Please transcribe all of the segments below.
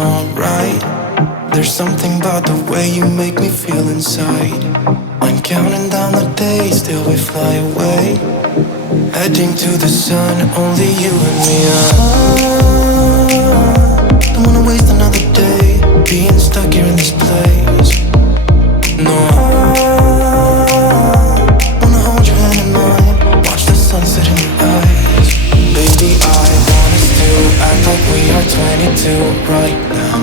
alright. There's something about the way you make me feel inside. I'm counting down the days till we fly away, heading to the sun, only you and me. Don't wanna waste another day being stuck here in this place. No, wanna hold your hand in mine, watch the sunset in your eyes. Baby, I want us to act like we are 22 right now.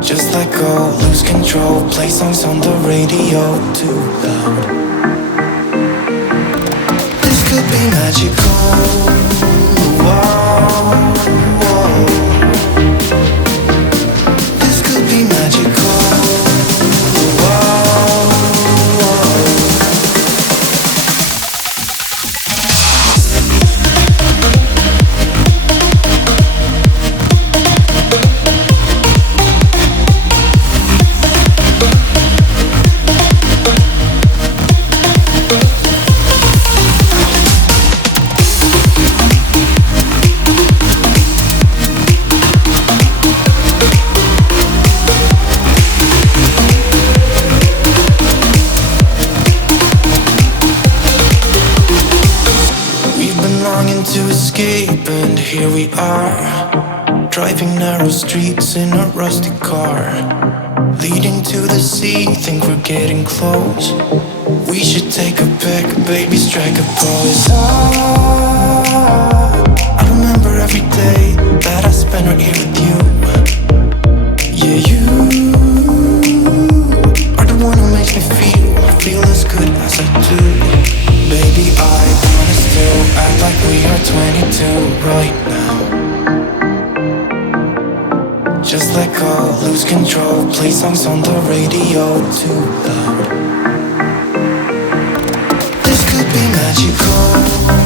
Just let go, lose control, play songs on the radio too loud. This could be magical. Wow, wow. This could be magical. Wow, wow. To escape, and here we are, driving narrow streets in a rusty car, leading to the sea, think we're getting close. We should take a pic, baby, strike a pose. I remember every day that I spent right here with you. Yeah, you are the one who makes me feel as good as I do. Baby, I want us to act like we are 22 right now. Just let go, lose control, play songs on the radio too loud. This could be magical.